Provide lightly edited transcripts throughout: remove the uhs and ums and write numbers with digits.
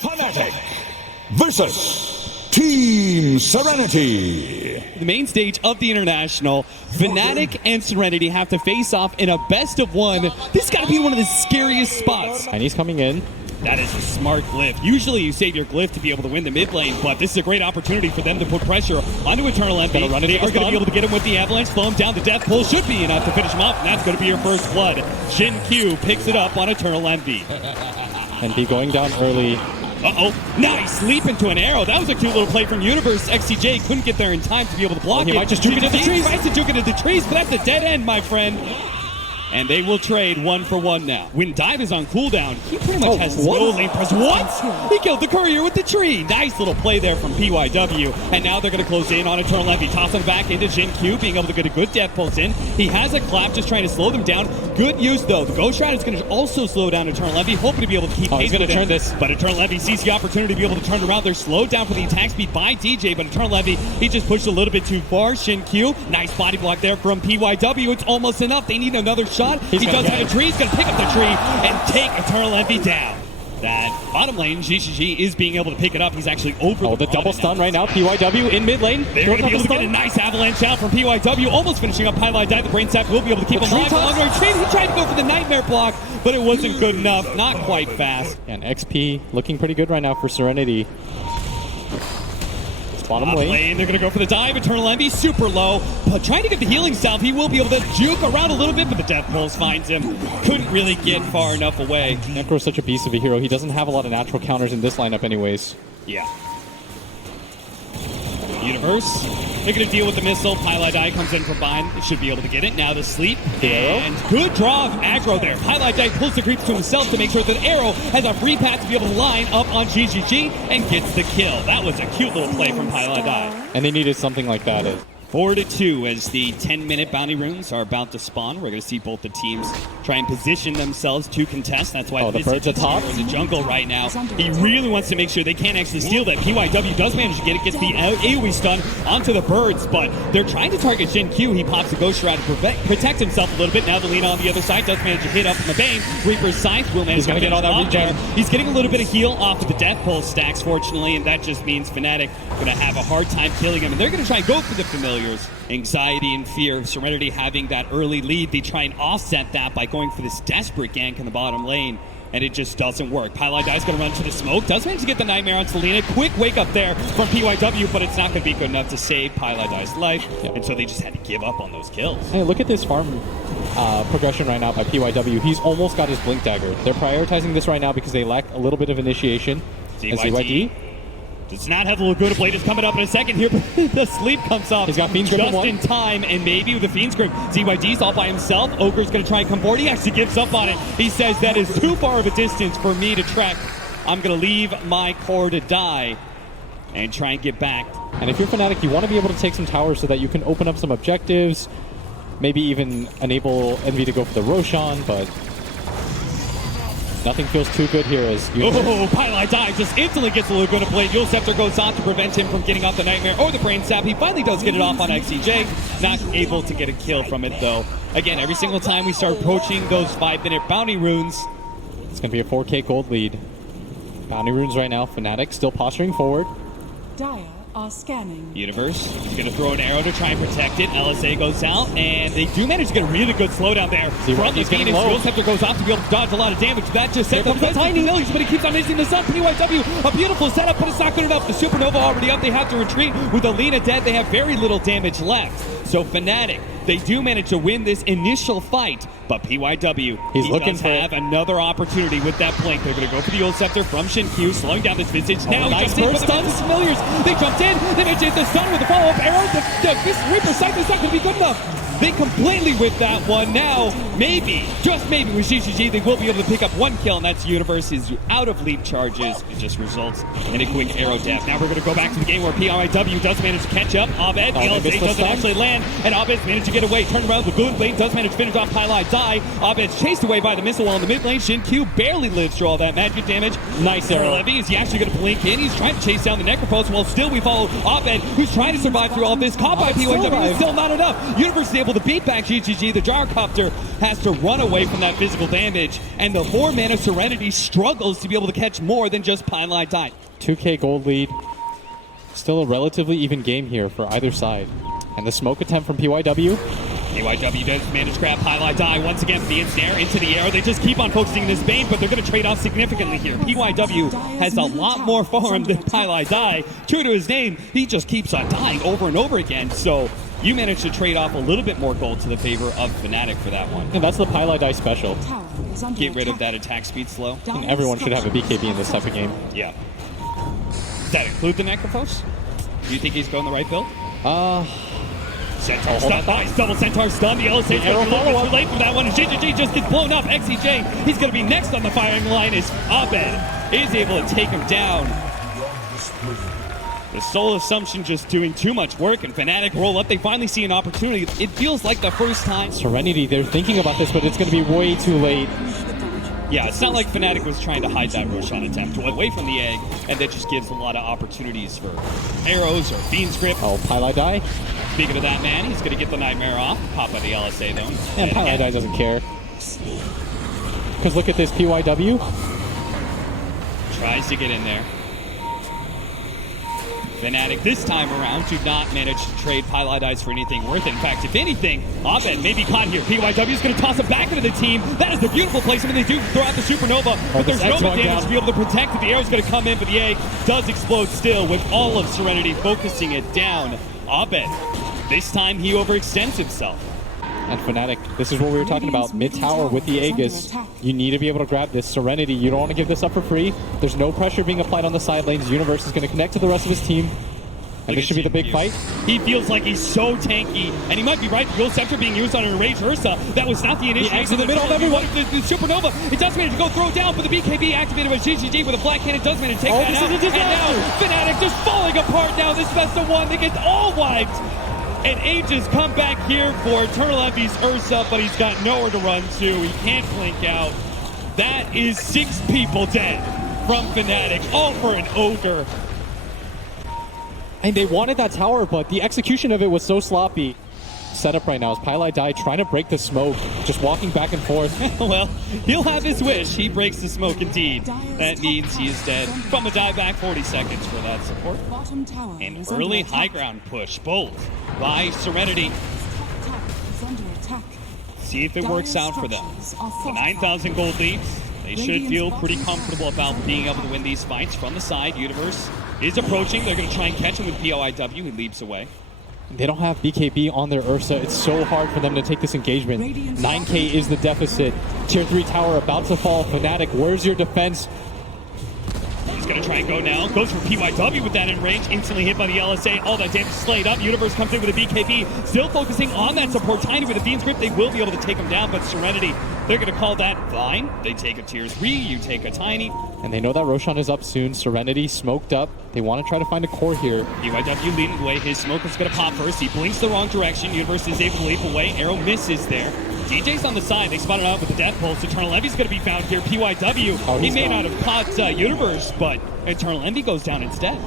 Fnatic versus Team Serenity. The main stage of the International, Fnatic and Serenity have to face off in a best of one. This has got to be one of the scariest spots. And he's coming in. That is a smart glyph. Usually you save your glyph to be able to win the mid lane, but this is a great opportunity for them to put pressure onto Eternal Envy. They are going to be able to get him with the avalanche, slow him down. The death pull should be enough to finish him off, and that's going to be your first blood. Shin Q picks it up on Eternal Envy. Envy going down early. Uh-oh, nice leap into an arrow. That was a cute little play from Universe. XCJ couldn't get there in time to be able to block it. He might just juke it into the trees. Tries to juke it into the trees, but that's a dead end, my friend. And they will trade 1-for-1 now. When Dive is on cooldown, he pretty much has no lane press. What? He killed the courier with the tree. Nice little play there from PYW. And now they're going to close in on Eternal Envy. Toss him back into Jin Q, being able to get a good death pulse in. He has a clap, just trying to slow them down. Good use, though. The Ghost Shroud is going to also slow down Eternal Envy, hoping to be able to keep pace. He's going to turn this. But Eternal Envy sees the opportunity to be able to turn around. They're slowed down for the attack speed by DJ, but Eternal Envy, he just pushed a little bit too far. Shin Q, nice body block there from PYW. It's almost enough. They need another shot. He does have a tree. He's going to pick up the tree and take Eternal Envy down. That bottom lane, GGG is being able to pick it up. He's actually over the double stun right now. PYW in mid lane. They're going to be able to get a nice avalanche out from PYW, almost finishing up Highlight Dive. The Brain Sap will be able to keep him alive. Long range trade. He tried to go for the Nightmare block, but it wasn't good enough. Not quite fast. And XP looking pretty good right now for Serenity. Bottom lane. They're going to go for the dive. Eternal Envy super low, but trying to get the healing salve. He will be able to juke around a little bit, but the death pulse finds him. Couldn't really get far enough away. Necro's such a beast of a hero. He doesn't have a lot of natural counters in this lineup anyways. Yeah. Universe, they're going to deal with the missile. Highlight Eye comes in from behind. They should be able to get it. Now the sleep. And good draw of aggro there. Highlight Eye pulls the creeps to himself to make sure that Arrow has a free path to be able to line up on GGG and gets the kill. That was a cute little play from Highlight Eye. And they needed something like that. 4-2 as the 10-minute bounty runes are about to spawn. We're going to see both the teams try and position themselves to contest. That's why the birds are top in the jungle right now. He really wants to make sure they can't actually steal that. PYW does manage to get it, gets the AoE stun onto the birds, but they're trying to target Jin Q. He pops the Ghost Shroud to protect himself a little bit. Now the Lina on the other side does manage to hit up from the Bane. Reaper's Scythe will manage to get all that regen. He's getting a little bit of heal off of the Death Pulse stacks, fortunately, and that just means Fnatic going to have a hard time killing him, and they're going to try and go for the familiars. Anxiety and fear of Serenity having that early lead. They try and offset that by going for this desperate gank in the bottom lane, and it just doesn't work. Pylai Die's going to run to the smoke. Does manage to get the Nightmare on Selena. Quick wake up there from PYW, but it's not going to be good enough to save Pylai Die's life, and so they just had to give up on those kills. Hey, look at this farm progression right now by PYW. He's almost got his Blink Dagger. They're prioritizing this right now because they lack a little bit of initiation. ZYD does not have the Laguna Blade. Is coming up in a second here, but the sleep comes off. He's got Fiend's Grip just in time, and maybe with the Fiend's Grip, ZYD's all by himself. Ogre's going to try and come forward. He actually gives up on it. He says that is too far of a distance for me to trek. I'm going to leave my core to die and try and get back. And if you're Fnatic, you want to be able to take some towers so that you can open up some objectives, maybe even enable Envy to go for the Roshan, but nothing feels too good here as Pylai Dive just instantly gets the Laguna Blade. Yule Scepter goes off to prevent him from getting off the Nightmare or the Brain Sap. He finally does get it off on XCJ. Not able to get a kill from it, though. Again, every single time we start approaching those 5-minute bounty runes, it's going to be a 4K gold lead. Bounty runes right now. Fnatic still posturing forward. Dire are scanning. Universe is going to throw an arrow to try and protect it. LSA goes out, and they do manage to get a really good slowdown there. From the Phoenix, Yule Scepter goes off to be able to dodge a lot of damage. That just sets up the tiny millions, but he keeps on missing the sun. PYW, a beautiful setup, but it's not good enough. The Supernova already up. They have to retreat. With Alina dead, they have very little damage left. So Fnatic, they do manage to win this initial fight, but PYW, he's looking to have another opportunity with that blink. They're going to go for the Yule Scepter from Shin Q, slowing down this Visage. Now nice he jumps in for the familiars. They jumped in. They managed to hit the sun with the follow-up arrow. This Reaper Scythe is not going to be good enough. They completely whip that one. Now, maybe, just maybe with GGG, they will be able to pick up one kill, and that's Universe is out of leap charges. It just results in a quick arrow death. Now we're going to go back to the game where PYW does manage to catch up. Abed, LSA doesn't actually land, and Abed's managed to get away. Turn around, the good lane does manage to finish off Pylai Die. Abed's chased away by the missile while in the mid lane. Shin Q barely lives through all that magic damage. Nice arrow. Levy, is he actually going to blink in? He's trying to chase down the Necropost, while still we follow Abed, who's trying to survive through all this. Caught by PYW, still not enough. Universe is able able to beat back GGG. The Gyrocopter has to run away from that physical damage, and the 4-mana Serenity struggles to be able to catch more than just Pylite Die. 2K gold lead. Still a relatively even game here for either side. And the smoke attempt from PYW. PYW does manage to grab Pylite Die once again for the ensnare into the air. They just keep on focusing this Bane, but they're going to trade off significantly here. PYW has a lot more farm than Pylite Die. True to his name, he just keeps on dying over and over again. So you managed to trade off a little bit more gold to the favor of Fnatic for that one. And that's the Pylite Die special. Get rid of that attack speed slow. And everyone should have a BKB in this type of game. Yeah. Does that include the Necrophos? Do you think he's going the right build? Centaur stun, nice double Centaur stun. The LSA's going to be a little bit too late for that one. GGG just gets blown up. XCJ, he's going to be next on the firing line as Abed is able to take him down. The Soul Assumption just doing too much work, and Fnatic roll up. They finally see an opportunity. It feels like the first time. Serenity, they're thinking about this, but it's going to be way too late. Yeah, it's not like Fnatic was trying to hide that Roshan attempt away from the egg, and that just gives a lot of opportunities for arrows or Fiend's Grip. Oh, Pylite Die. Speaking of that, man, he's going to get the Nightmare off. Pop out the LSA, though. And Pylite Die doesn't care. Because look at this, PYW. Tries to get in there. Fnatic this time around do not manage to trade Pylite Dies for anything worth it. In fact, if anything, Abed may be caught here. PYW is going to toss him back into the team. That is the beautiful place. I mean, they do throw out the Supernova, but there's no damage to be able to protect it. The arrow's going to come in, but the egg does explode still with all of Serenity focusing it down. Abed, this time he overextends himself. And Fnatic, this is what we were talking about. Mid-tower with the Aegis. You need to be able to grab this. Serenity, you don't want to give this up for free. There's no pressure being applied on the side lanes. Universe is going to connect to the rest of his team. And this should be the big fight. He feels like he's so tanky, and he might be right. The Ghost Scepter being used on an Enraged Ursa. That was not the initiative. He's in the middle of everyone. The Supernova, it does manage to go throw down, but the BKB activated by GGG with a Black Cannon does manage to take that out. And now Fnatic just falling apart now. This best of one, they get all wiped. And Aegis come back here for Eternal Envy's Ursa, but he's got nowhere to run to. He can't blink out. That is 6 people dead from Fnatic, all for an Ogre. And they wanted that tower, but the execution of it was so sloppy. Setup right now is Pylite Die trying to break the smoke, just walking back and forth. Well, he'll have his wish. He breaks the smoke indeed. That means he is dead. From a die back, 40 seconds for that support. An early high ground push, bold by Serenity. See if it works out for them. The 9,000 gold leads. They should feel pretty comfortable about being able to win these fights from the side. Universe is approaching. They're going to try and catch him with POIW. He leaps away. They don't have BKB on their Ursa. It's so hard for them to take this engagement. 9K is the deficit. Tier 3 tower about to fall. Fnatic, where's your defense? He's going to try and go now. Goes for PYW with that in range. Instantly hit by the LSA. All that damage slayed up. Universe comes in with a BKB. Still focusing on that support. Tiny with a Fiend's Grip. They will be able to take him down, but Serenity, they're going to call that fine. They take a tier 3. You take a Tiny. And they know that Roshan is up soon. Serenity smoked up. They want to try to find a core here. PYW leading the way. His smoke is going to pop first. He blinks the wrong direction. Universe is able to leap away. Arrow misses there. DJ's on the side. They spotted out with the Death Pulse. Eternal Envy's going to be found here. PYW, he may not have caught Universe, but Eternal Envy goes down instead.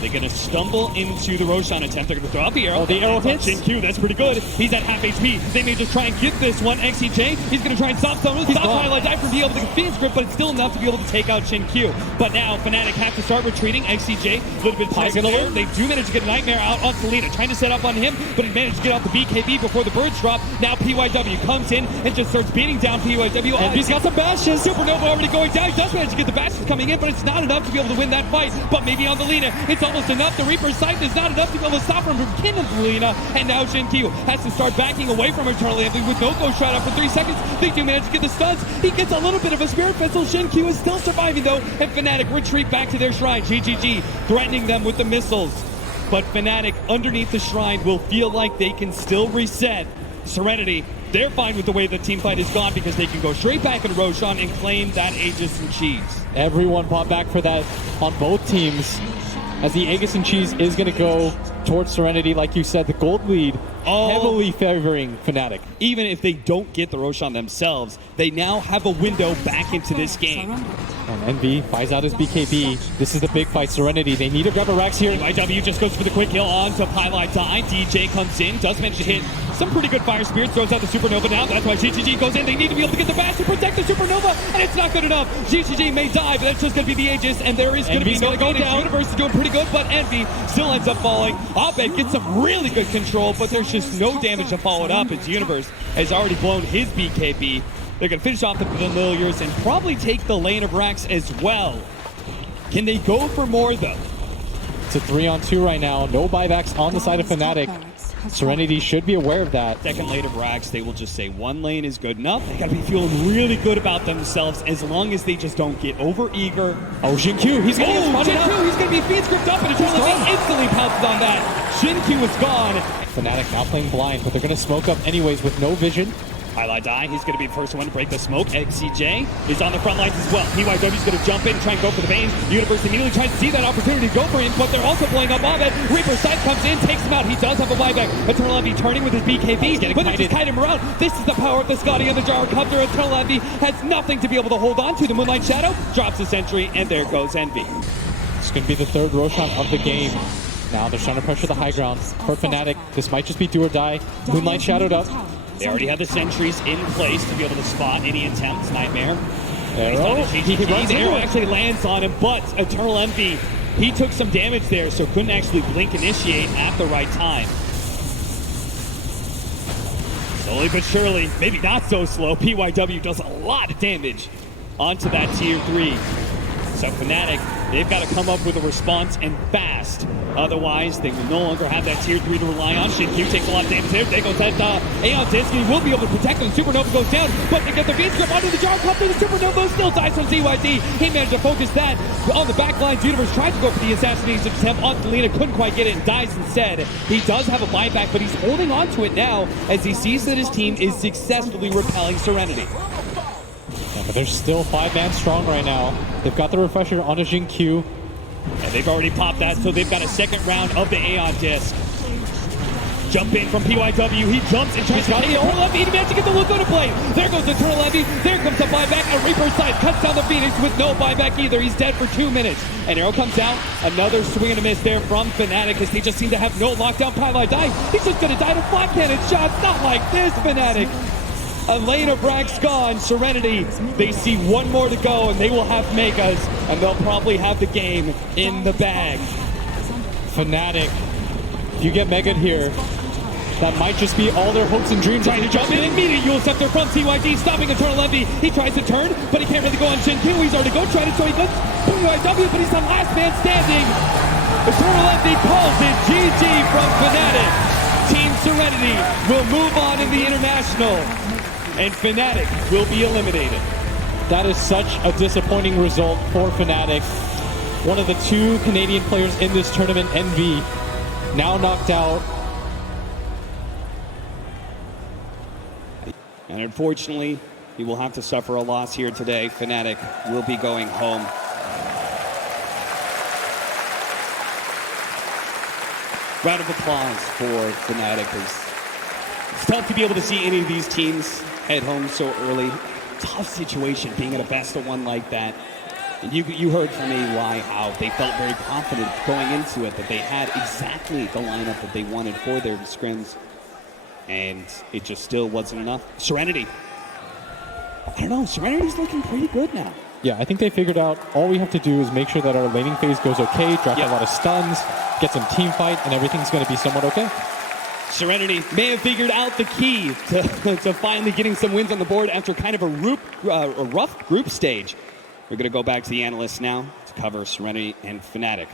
They're going to stumble into the Roshan attempt. They're going to throw out the arrow. Oh, the arrow hits. Q, that's pretty good. He's at half HP. They may just try and get this one. XCJ, he's going to try and stop someone. Stop Twilight Die from being able to get Fiend's Grip, but it's still enough to be able to take out Shin Q. But now Fnatic have to start retreating. XCJ, a little bit tight there. They do manage to get a Nightmare out on Selena, trying to set up on him, but he managed to get out the BKB before the birds drop. Now PYW comes in and just starts beating down PYW. And he's got some bashes. Supernova already going down. He does manage to get the bashes coming in, but it's not enough to be able to win that fight. But maybe on the Lina, it's almost enough. The Reaper's sight is not enough to be able to stop him from killing the Lina. And now Shin Q has to start backing away from Eternal Envy with no ghost shot up for 3 seconds. They do manage to get the stuns. He gets a little bit of a Spirit Pistol. Shin Q is still surviving though, and Fnatic retreat back to their shrine. GGG threatening them with the missiles. But Fnatic underneath the shrine will feel like they can still reset. Serenity, they're fine with the way the team fight is gone because they can go straight back into Roshan and claim that Aegis and Cheese. Everyone bought back for that on both teams, as the Aegis and Cheese is going to go towards Serenity. Like you said, the gold lead Oh. heavily favoring Fnatic. Even if they don't get the Roshan themselves, they now have a window back into this game. And Envy buys out his BKB. This is the big fight. Serenity, they need to grab a Rax here. PYW just goes for the quick kill on to Pylai Die. DJ comes in, does manage to hit some pretty good fire spirits, throws out the Supernova now. That's why GGG goes in. They need to be able to get the bash to protect the Supernova, and it's not good enough. GGG may die, but that's just going to be the Aegis, and there is going to be no go down. Universe is doing pretty good, but Envy still ends up falling. Abed gets some really good control, but there's just no damage to follow it up as Universe has already blown his BKB. They're going to finish off the Familiars and probably take the lane of Rax as well. Can they go for more, though? It's a 3-on-2 right now. No buybacks on the side of Fnatic. Serenity should be aware of that. Second lane of Rax, they will just say one lane is good enough. They got to be feeling really good about themselves as long as they just don't get over eager. Oh, Xingqiu, he's going to get spotted out. He's going to be feed scripted up, and Eternal instantly pounces on that. Xingqiu is gone. Fnatic now playing blind, but they're going to smoke up anyways with no vision. Pylai Die, he's going to be the first one to break the smoke. XCJ is on the front lines as well. PYW's going to jump in, try and go for the veins. Universe immediately tries to see that opportunity to go for him, but they're also blowing up Abed. Reaper Sight comes in, takes him out. He does have a buyback. Eternal Envy turning with his BKB, but they just kite him around. This is the power of the Scotty and the Jar Cupter. Eternal Envy has nothing to be able to hold on to. The Moonlight Shadow drops the sentry, and there goes Envy. It's going to be the third Roshan of the game. Now they're trying to pressure the high ground. For Fnatic, this might just be do or die. Moonlight shadowed up. They already have the sentries in place to be able to spot any attempts. Nightmare. Arrow. He runs the arrow actually lands on him, but Eternal Envy, he took some damage there, so couldn't actually blink initiate at the right time. Slowly but surely, maybe not so slow, PYW does a lot of damage onto that tier 3. So Fnatic, they've got to come up with a response and fast. Otherwise, they will no longer have that tier 3 to rely on. Xingqiu takes a lot of damage there. There goes that Aeon Disc. He will be able to protect them. Supernova goes down, but they get the V script onto the Jar Cupter. The Supernova still dies from ZYD. He managed to focus that on the back lines. Universe tried to go for the assassination attempt on Selena, couldn't quite get it and dies instead. He does have a buyback, but he's holding on to it now as he sees that his team is successfully repelling Serenity. Yeah, but they're still 5-man strong right now. They've got the refresher onto Xingqiu. And they've already popped that, so they've got a second round of the Aeon Disc. Jump in from PYW, he jumps and tries to get Eternal Envy, he managed to get the Laguna play. There goes Eternal Envy, there comes the buyback, and Reaper Sight cuts down the Phoenix with no buyback either. He's dead for 2 minutes. And arrow comes out, another swing and a miss there from Fnatic as they just seem to have no lockdown. Pylai Die, he's just gonna die to flat cannon shots, not like this, Fnatic. A lane of Rax gone. Serenity, they see one more to go, and they will have Megas, and they'll probably have the game in the bag. Fnatic, if you get Mega here, that might just be all their hopes and dreams. Trying to jump in, immediate Yule Scepter from TYD, stopping Eternal Envy. He tries to turn, but he can't really go on Xingqiu. He's already go tried it, so he does PYW, but he's the last man standing. Eternal Envy calls it GG from Fnatic. Team Serenity will move on in the International, and Fnatic will be eliminated. That is such a disappointing result for Fnatic. One of the 2 Canadian players in this tournament, Envy, now knocked out. And unfortunately, he will have to suffer a loss here today. Fnatic will be going home. Round of applause for Fnatic. It's tough to be able to see any of these teams head home so early. Tough situation being at a best of 1 like that. And you heard from me how they felt very confident going into it, that they had exactly the lineup that they wanted for their scrims. And it just still wasn't enough. Serenity. I don't know, Serenity's looking pretty good now. Yeah, I think they figured out all we have to do is make sure that our laning phase goes okay, drop a lot of stuns, get some team fight, and everything's going to be somewhat okay. Serenity may have figured out the key to finally getting some wins on the board after kind of a rough group stage. We're going to go back to the analysts now to cover Serenity and Fnatic.